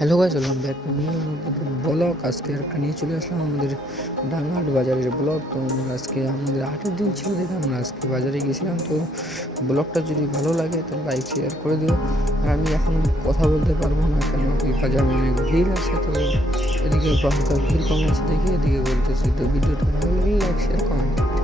Hello guys, welcome back to new blog. আজকে একটা নিয়ে চলে আসলাম আমাদের ডাঙ্গাহাট বাজারের ব্লগ। তো আজকে আমাদের হাটের দিন ছিল দেখে আমরা আজকে বাজারে গেছিলাম। তো ব্লগটা যদি ভালো লাগে তো লাইক শেয়ার করে দিও। আর আমি এখন কথা বলতে পারবো না, কেন কি বাজারে অনেক ভিড় আছে। তো এদিকে হালকা ভিড় কম আছে দেখে এদিকে বলতেছি। তো ভিডিওটা ভালো লাগলে লাইক শেয়ার কমেন্ট।